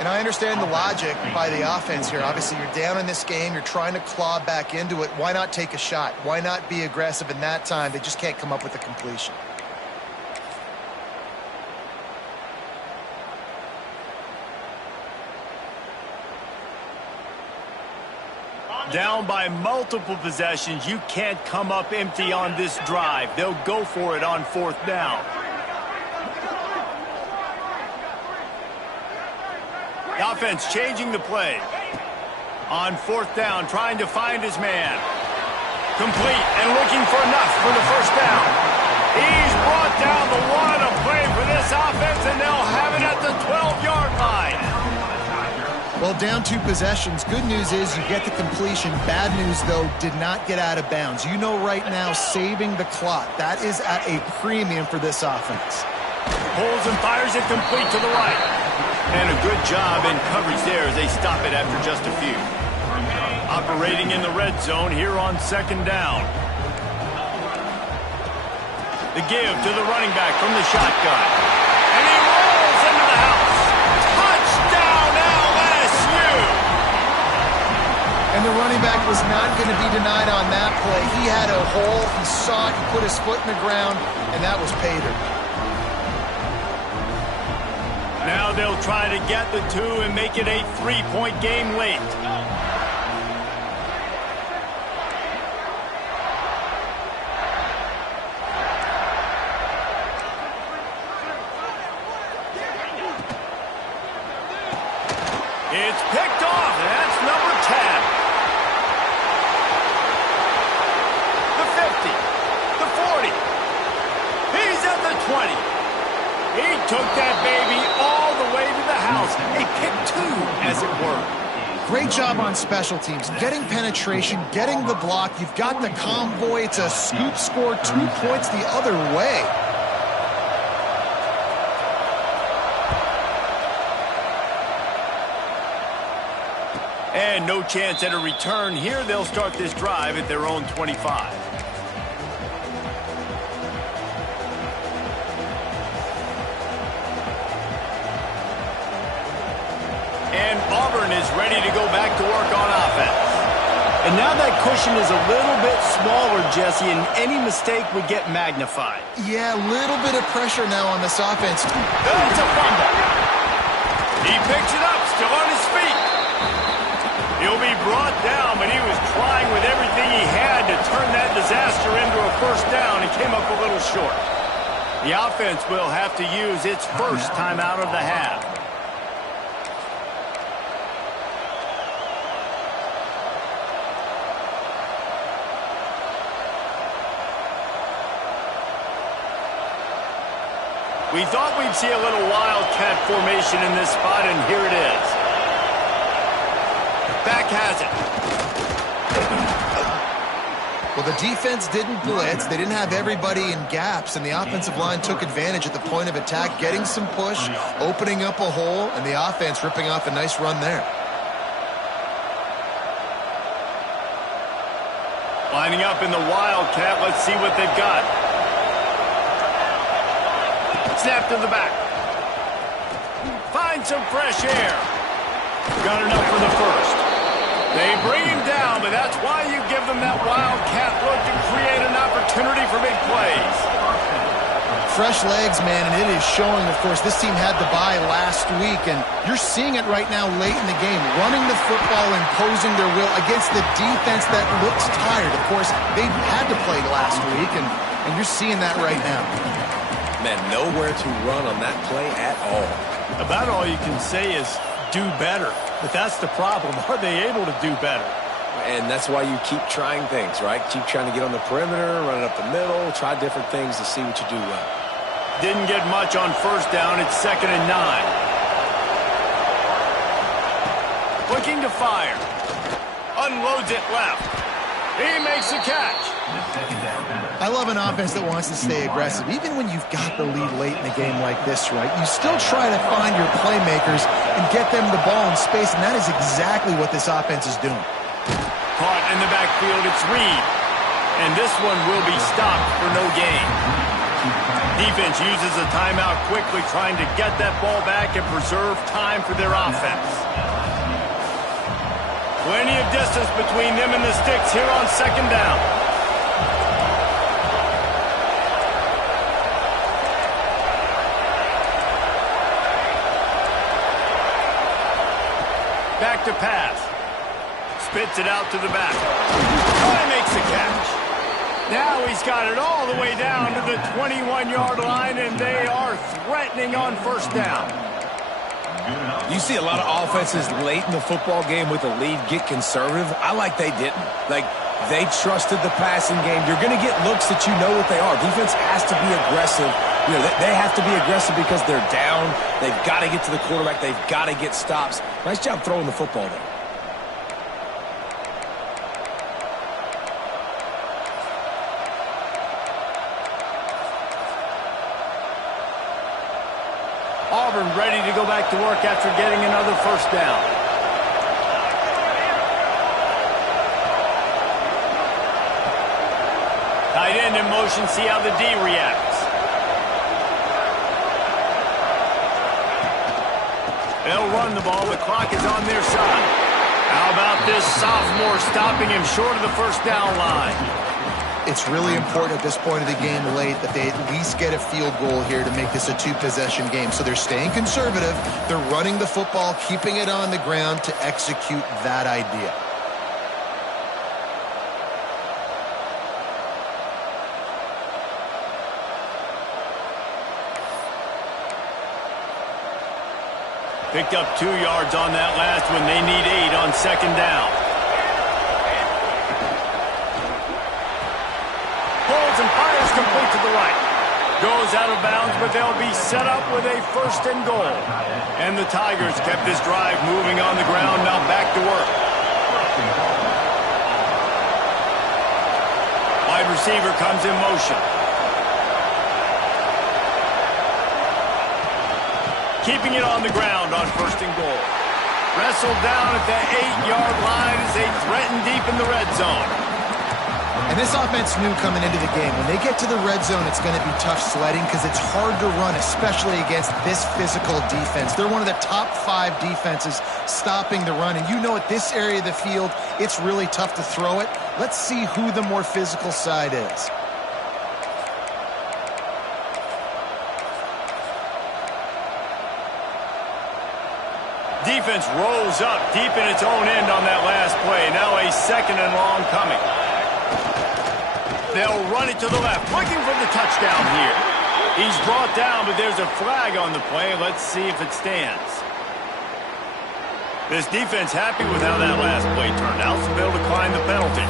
And I understand the logic by the offense here. Obviously, you're down in this game. You're trying to claw back into it. Why not take a shot? Why not be aggressive in that time? They just can't come up with a completion. Down by multiple possessions. You can't come up empty on this drive. They'll go for it on fourth down. The offense changing the play. On fourth down, trying to find his man. Complete and looking for enough for the first down. He's brought down the one. A play for this offense, and they'll have it at the 12-yard line. Well, down 2 possessions. Good news is you get the completion. Bad news, though, did not get out of bounds. You know right now, saving the clock. That is at a premium for this offense. Pulls and fires it complete to the right. And a good job in coverage there as they stop it after just a few. Operating in the red zone here on second down. The give to the running back from the shotgun. And he rolls into the house. Touchdown, LSU! And the running back was not going to be denied on that play. He had a hole. He saw it. He put his foot in the ground, and that was pay dirt. Now they'll try to get the 2 and make it a 3-point game late. It's picked off, and that's number 10. The 50, the 40. He's at the 20. He took that baby all the way to the house. A pick 2, as it were. Great job on special teams. Getting penetration, getting the block. You've got the convoy. It's a scoop score, 2 points the other way. And no chance at a return here. They'll start this drive at their own 25. And Auburn is ready to go back to work on offense. And now that cushion is a little bit smaller, Jesse, and any mistake would get magnified. Yeah, a little bit of pressure now on this offense. That's a fumble. He picks it up, still on his feet. He'll be brought down, but he was trying with everything he had to turn that disaster into a first down and came up a little short. The offense will have to use its first timeout of the half. We thought we'd see a little wildcat formation in this spot, and here it is. Back has it. Well, the defense didn't blitz. They didn't have everybody in gaps, and the offensive line took advantage at the point of attack, getting some push, opening up a hole, and the offense ripping off a nice run there. Lining up in the wildcat. Let's see what they've got. Snap to the back. Find some fresh air. Got enough for the first. They bring him down, but that's why you give them that wildcat look to create an opportunity for big plays. Fresh legs, man, and it is showing, of course. This team had the bye last week, and you're seeing it right now late in the game. Running the football, imposing their will against the defense that looks tired. Of course, they had to play last week, and you're seeing that right now. Man, nowhere to run on that play at all. About all you can say is do better. But that's the problem. Are they able to do better? And that's why you keep trying things, right? Keep trying to get on the perimeter, run it up the middle, try different things to see what you do well. Didn't get much on first down. It's 2nd and 9. Looking to fire. Unloads it left. He makes the catch. I love an offense that wants to stay aggressive. Even when you've got the lead late in the game like this, right, you still try to find your playmakers and get them the ball in space, and that is exactly what this offense is doing. Caught in the backfield, it's Reed. And this one will be stopped for no gain. Defense uses a timeout quickly, trying to get that ball back and preserve time for their offense. Plenty of distance between them and the sticks here on 2nd down. Back to pass. Spits it out to the back. Oh, he makes the catch. Now he's got it all the way down to the 21-yard line, and they are threatening on first down. You see a lot of offenses late in the football game with a lead get conservative. I like they didn't. Like, they trusted the passing game. You're going to get looks that you know what they are. Defense has to be aggressive. You know, they have to be aggressive because they're down. They've got to get to the quarterback. They've got to get stops. Nice job throwing the football there. Auburn ready to go back to work after getting another first down. Tight end in motion, see how the D reacts. They'll run the ball. The clock is on their side. How about this sophomore stopping him short of the first down line? It's really important at this point of the game late that they at least get a field goal here to make this a two-possession game. So they're staying conservative. They're running the football, keeping it on the ground to execute that idea. Picked up 2 yards on that last one. They need 8 on 2nd down. Pulls and fires complete to the right. Goes out of bounds, but they'll be set up with a 1st and goal. And the Tigers kept this drive moving on the ground. Now back to work. Wide receiver comes in motion. Keeping it on the ground on 1st and goal. Wrestled down at the 8-yard line as they threaten deep in the red zone. And this offense knew coming into the game, when they get to the red zone, it's going to be tough sledding because it's hard to run, especially against this physical defense. They're one of the top 5 defenses stopping the run. And you know at this area of the field, it's really tough to throw it. Let's see who the more physical side is. Defense rose up deep in its own end on that last play. Now a 2nd and long coming. They'll run it to the left, looking for the touchdown here. He's brought down, but there's a flag on the play. Let's see if it stands. This defense happy with how that last play turned out, so they'll decline the penalty.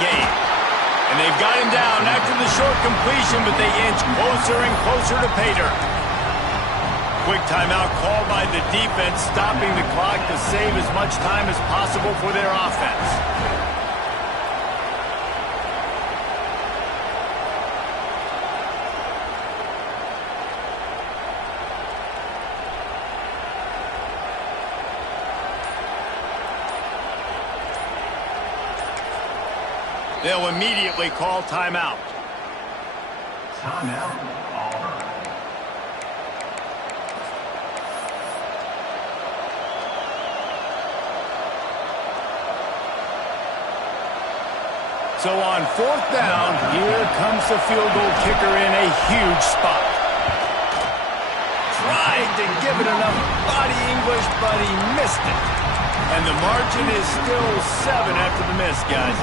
game. And they've got him down after the short completion, but they inch closer and closer to pay dirt. Quick timeout called by the defense, stopping the clock to save as much time as possible for their offense. They'll immediately call timeout. Timeout. So on fourth down, here comes the field goal kicker in a huge spot. Tried to give it enough body English, but he missed it. And the margin is still 7 after the miss, guys.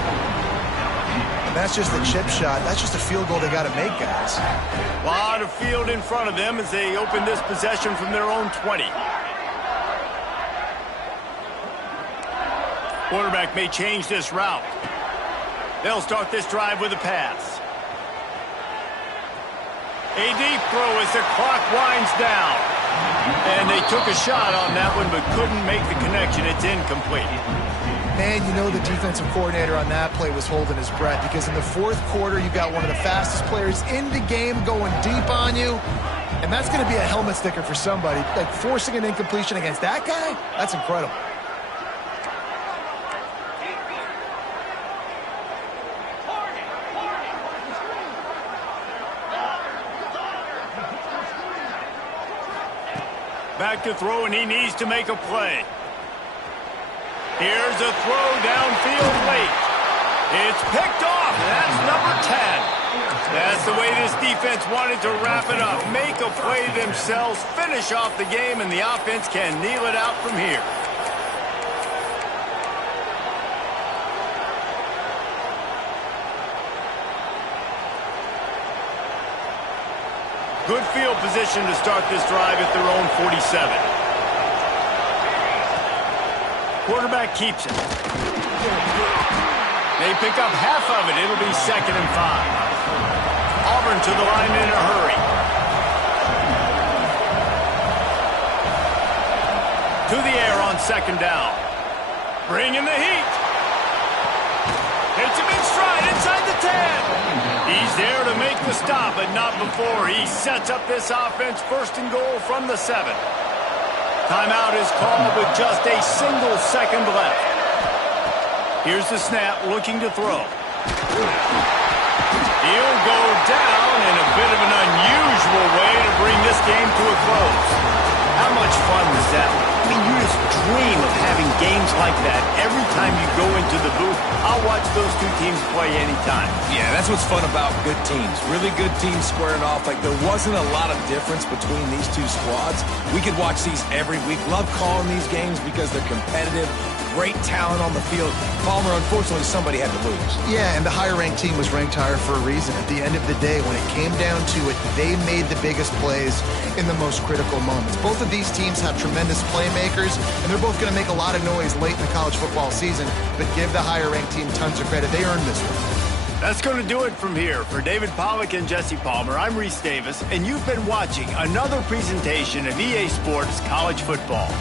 That's just a chip shot. That's just a field goal they got to make, guys. A lot of field in front of them as they open this possession from their own 20. Quarterback may change this route. They'll start this drive with a pass. A deep throw as the clock winds down. And they took a shot on that one but couldn't make the connection. It's incomplete. Man, you know the defensive coordinator on that play was holding his breath because in the fourth quarter, you got one of the fastest players in the game going deep on you. And that's going to be a helmet sticker for somebody. Like forcing an incompletion against that guy, that's incredible. Back to throw, and he needs to make a play. Here's a throw downfield late. It's picked off, and that's number 10. That's the way this defense wanted to wrap it up. Make a play themselves, finish off the game, and the offense can kneel it out from here. Good field position to start this drive at their own 47. Quarterback keeps it. They pick up half of it. It'll be 2nd and 5. Auburn to the line in a hurry. To the air on 2nd down. Bringing the heat. Hits him in stride inside the 10. He's there to make the stop, but not before he sets up this offense 1st and goal from the 7. Timeout is called with just a single second left. Here's the snap, looking to throw. He'll go down in a bit of an unusual way to bring this game to a close. How much fun was that? I mean, you just dream of having games like that every time you go into the booth. I'll watch those two teams play anytime. Yeah, that's what's fun about good teams. Really good teams squaring off. Like, there wasn't a lot of difference between these two squads. We could watch these every week. Love calling these games because they're competitive. Great talent on the field. Palmer, unfortunately, somebody had to lose. Yeah, and the higher-ranked team was ranked higher for a reason. At the end of the day, when it came down to it, they made the biggest plays in the most critical moments. Both of these teams have tremendous playmakers, and they're both going to make a lot of noise late in the college football season, but give the higher-ranked team tons of credit. They earned this one. That's going to do it from here. For David Pollack and Jesse Palmer, I'm Reese Davis, and you've been watching another presentation of EA Sports College Football.